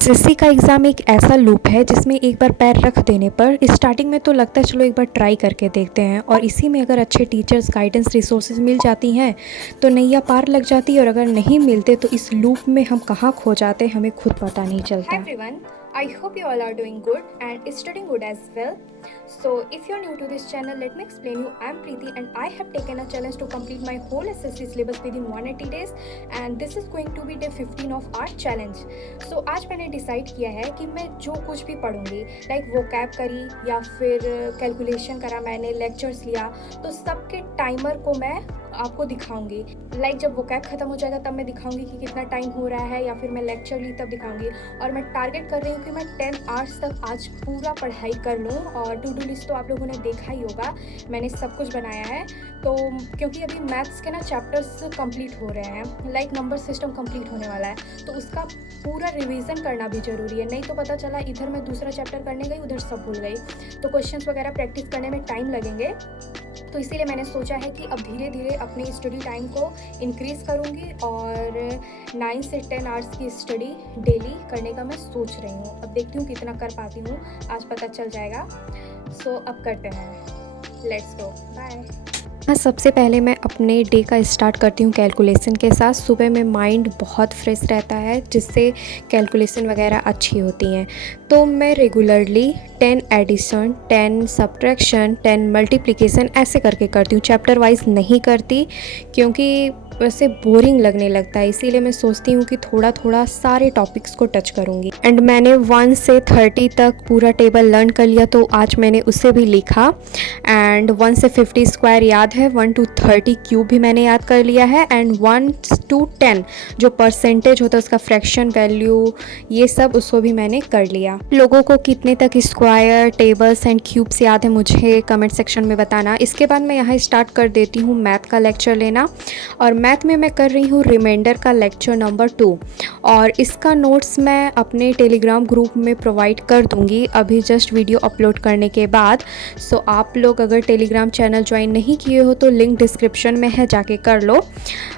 SSC का exam एक ऐसा लूप है जिसमें एक बार पैर रख देने पर स्टार्टिंग में तो लगता है चलो एक बार ट्राई करके देखते हैं, और इसी में अगर अच्छे टीचर्स, गाइडेंस, रिसोर्सेज मिल जाती हैं तो नैया पार लग जाती है, और अगर नहीं मिलते तो इस लूप में हम कहाँ खो जाते हैं हमें खुद पता नहीं Hi चलता। everyone, I hope you all are doing good and studying good as well. So if you're new to this channel, let me explain you. I'm Preeti and I have taken a challenge to complete my whole SSC syllabus within 180 days, and this is going to be day 15 of our challenge. So आज मैंने decide किया है कि मैं जो कुछ भी पढ़ूंगी, like vocab करी या फिर कैलकुलेशन करा, मैंने लेक्चर्स लिया, तो सबके टाइमर को मैं आपको दिखाऊंगी। लाइक जब वोकैब खत्म हो जाएगा तब मैं दिखाऊंगी कि कितना टाइम हो रहा है, या फिर मैं लेक्चर ली तब दिखाऊंगी। और मैं टारगेट कर रही हूँ कि मैं 10 आवर्स तक आज पूरा पढ़ाई कर लूँ। और टू डू लिस्ट तो आप लोगों ने देखा ही होगा, मैंने सब कुछ बनाया है। तो क्योंकि अभी मैथ्स के ना चैप्टर्स कंप्लीट हो रहे हैं, लाइक नंबर सिस्टम कंप्लीट होने वाला है, तो उसका पूरा रिवीजन करना भी ज़रूरी है। नहीं तो पता चला इधर मैं दूसरा चैप्टर करने गई, उधर सब भूल गई, तो क्वेश्चंस वगैरह प्रैक्टिस करने में टाइम लगेंगे। तो इसीलिए मैंने सोचा है कि अब धीरे धीरे अपनी स्टडी टाइम को इंक्रीज़ करूँगी और 9 से 10 आवर्स की स्टडी डेली करने का मैं सोच रही हूँ। अब देखती हूँ कितना कर पाती हूँ, आज पता चल जाएगा। सो अब करते हैं, लेट्स गो, बाय। हाँ, सबसे पहले मैं अपने डे का स्टार्ट करती हूँ कैलकुलेशन के साथ। सुबह में माइंड बहुत फ्रेश रहता है जिससे कैलकुलेशन वगैरह अच्छी होती हैं। तो मैं रेगुलरली 10 एडिशन, 10 सब्ट्रैक्शन, 10 मल्टीप्लिकेशन ऐसे करके करती हूँ। चैप्टर वाइज नहीं करती क्योंकि वैसे बोरिंग लगने लगता है, इसीलिए मैं सोचती हूँ कि थोड़ा थोड़ा सारे टॉपिक्स को टच करूँगी। एंड मैंने 1 से 30 तक पूरा टेबल लर्न कर लिया, तो आज मैंने उसे भी लिखा। एंड 1 से 50 स्क्वायर याद है, 1 to 30 क्यूब भी मैंने याद कर लिया है, एंड 1 to 10 जो परसेंटेज होता है उसका फ्रैक्शन वैल्यू, ये सब उसको भी मैंने कर लिया। लोगों को कितने तक स्क्वायर, टेबल्स एंड क्यूब्स याद है मुझे कमेंट सेक्शन में बताना। इसके बाद मैं यहाँ स्टार्ट कर देती हूँ मैथ का लेक्चर लेना, और मैथ में मैं कर रही हूँ रिमाइंडर का लेक्चर नंबर 2, और इसका नोट्स मैं अपने टेलीग्राम ग्रुप में प्रोवाइड कर दूँगी अभी जस्ट वीडियो अपलोड करने के बाद। सो आप लोग अगर टेलीग्राम चैनल ज्वाइन नहीं किए हो तो लिंक डिस्क्रिप्शन में है, जाके कर लो।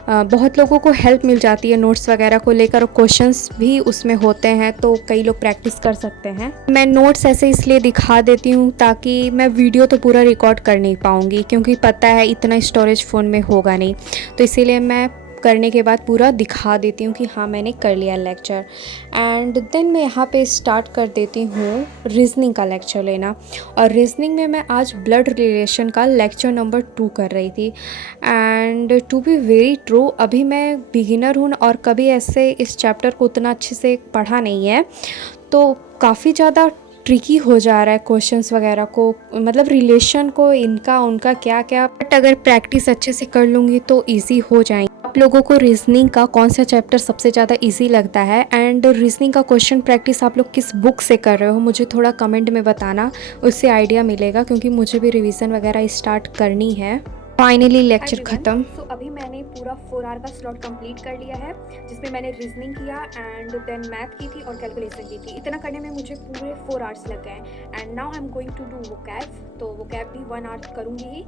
बहुत लोगों को हेल्प मिल जाती है नोट्स वगैरह को लेकर, क्वेश्चंस भी उसमें होते हैं तो कई लोग प्रैक्टिस कर सकते हैं। मैं नोट्स ऐसे इसलिए दिखा देती हूँ ताकि मैं वीडियो तो पूरा रिकॉर्ड कर नहीं पाऊँगी, क्योंकि पता है इतना स्टोरेज फ़ोन में होगा नहीं, तो इसीलिए मैं करने के बाद पूरा दिखा देती हूँ कि हाँ मैंने कर लिया लेक्चर। एंड देन मैं यहाँ पे स्टार्ट कर देती हूँ रीजनिंग का लेक्चर लेना, और रीजनिंग में मैं आज ब्लड रिलेशन का लेक्चर नंबर 2 कर रही थी। And to be very true, अभी मैं बिगिनर हूँ और कभी ऐसे इस चैप्टर को उतना अच्छे से पढ़ा नहीं है, तो काफ़ी ज़्यादा ट्रिकी हो जा रहा है क्वेश्चंस वगैरह को, मतलब रिलेशन को, इनका उनका क्या क्या, बट अगर प्रैक्टिस अच्छे से कर लूँगी तो इजी हो जाएंगे। आप लोगों को रीजनिंग का कौन सा चैप्टर सबसे ज़्यादा इजी लगता है, एंड रीजनिंग का क्वेश्चन प्रैक्टिस आप लोग किस बुक से कर रहे हो मुझे थोड़ा कमेंट में बताना, उससे आइडिया मिलेगा, क्योंकि मुझे भी रिवीजन वगैरह स्टार्ट करनी है। फाइनली लेक्चर ख़त्म। तो अभी मैंने पूरा 4 आवर का स्लॉट कंप्लीट कर लिया है, जिसमें मैंने रीजनिंग किया एंड देन मैथ की थी और कैलकुलेशन की थी। इतना करने में मुझे पूरे 4 आवर्स लग गए। And now I am going to do vocab, तो वोकैब भी 1 आवर करूँगी ही,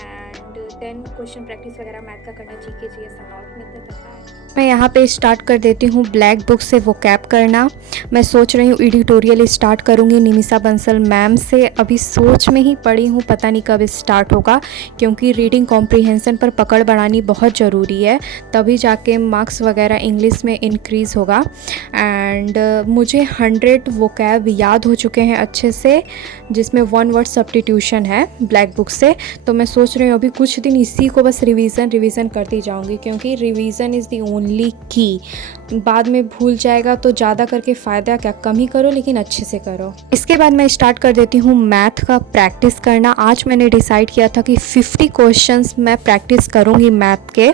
एंड देन क्वेश्चन प्रैक्टिस वगैरह मैथ का करना, जीके जीएस और मिलते करता है। मैं यहाँ पे स्टार्ट कर देती हूँ ब्लैक बुक से वोकैब करना। मैं सोच रही हूँ एडिटोरियल स्टार्ट करूँगी निमिषा बंसल मैम से, अभी सोच में ही पड़ी हूँ, पता नहीं कब स्टार्ट होगा, क्योंकि रीडिंग कॉम्प्रिहेंशन पर पकड़ बढ़ानी बहुत ज़रूरी है, तभी जाके मार्क्स वगैरह इंग्लिश में इंक्रीज़ होगा। एंड मुझे 100 वोकैब याद हो चुके हैं अच्छे से, जिसमें 1 वर्ड सब्स्टिट्यूशन है ब्लैक बुक से। तो मैं सोच रही हूँ अभी कुछ दिन इसी को बस रिवीजन करती जाऊँगी, क्योंकि रिवीजन इज़ दी ओनली की। बाद में भूल जाएगा तो ज़्यादा करके फ़ायदा क्या, कम ही करो लेकिन अच्छे से करो। इसके बाद मैं स्टार्ट कर देती हूँ मैथ का प्रैक्टिस करना। आज मैंने डिसाइड किया था कि 50 क्वेश्चंस मैं प्रैक्टिस करूँगी मैथ के,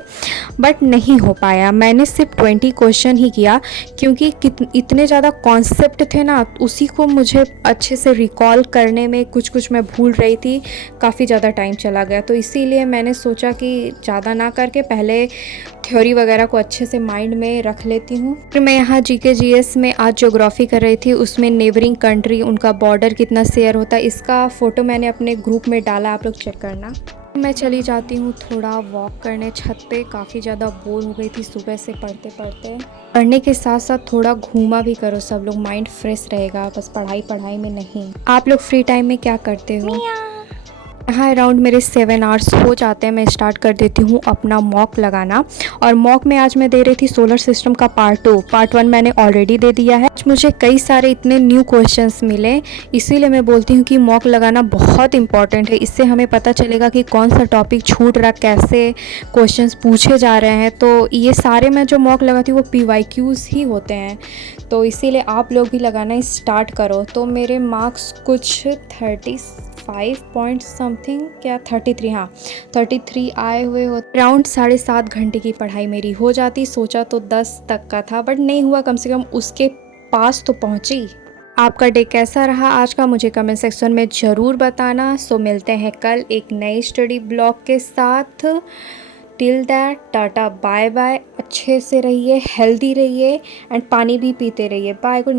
बट नहीं हो पाया। मैंने सिर्फ 20 क्वेश्चन ही किया, क्योंकि इतने ज़्यादा कॉन्सेप्ट थे ना, उसी को मुझे अच्छे से रिकॉल करने में कुछ मैं भूल रही थी, काफ़ी ज़्यादा टाइम चला गया। तो इसीलिए मैंने सोचा कि ज़्यादा ना करके पहले थ्योरी वगैरह को अच्छे से माइंड में रख लेती हूँ। फिर मैं यहाँ जीके जीएस में आज ज्योग्राफी कर रही थी, उसमें नेबरिंग कंट्री, उनका बॉर्डर कितना शेयर होता है, इसका फ़ोटो मैंने अपने ग्रुप में डाला, आप लोग चेक करना। मैं चली जाती हूँ थोड़ा वॉक करने छत पे। काफ़ी ज़्यादा बोर हो गई थी सुबह से पढ़ते पढ़ते। पढ़ने के साथ साथ थोड़ा घूमा भी करो सब लोग, माइंड फ्रेश रहेगा, बस पढ़ाई पढ़ाई में नहीं। आप लोग फ्री टाइम में क्या करते हो? हाँ, अराउंड मेरे 7 आवर्स हो जाते हैं। मैं स्टार्ट कर देती हूँ अपना मॉक लगाना। और मॉक में आज मैं दे रही थी सोलर सिस्टम का पार्ट 2। पार्ट 1 मैंने ऑलरेडी दे दिया है। मुझे कई सारे इतने न्यू क्वेश्चंस मिले, इसीलिए मैं बोलती हूँ कि मॉक लगाना बहुत इंपॉर्टेंट है। इससे हमें पता चलेगा कि कौन सा टॉपिक छूट रहा, कैसे क्वेश्चंस पूछे जा रहे हैं। तो ये सारे मैं जो मॉक लगाती हूँ वो PYQs ही होते हैं, तो इसीलिए आप लोग भी लगाना स्टार्ट करो। तो मेरे मार्क्स कुछ 35 पॉइंट समथिंग, क्या 33, हाँ 33 आए हुए हो। अराउंड 7.5 घंटे की पढ़ाई मेरी हो जाती। सोचा तो 10 तक का था, बट नहीं हुआ, कम से कम उसके पास तो पहुंची। आपका डे कैसा रहा आज का, मुझे कमेंट सेक्शन में ज़रूर बताना। सो मिलते हैं कल एक नई स्टडी ब्लॉग के साथ। Till that, tata bye bye. अच्छे से रहिए, हेल्दी रहिए एंड पानी भी पीते रहिए। Bye, good.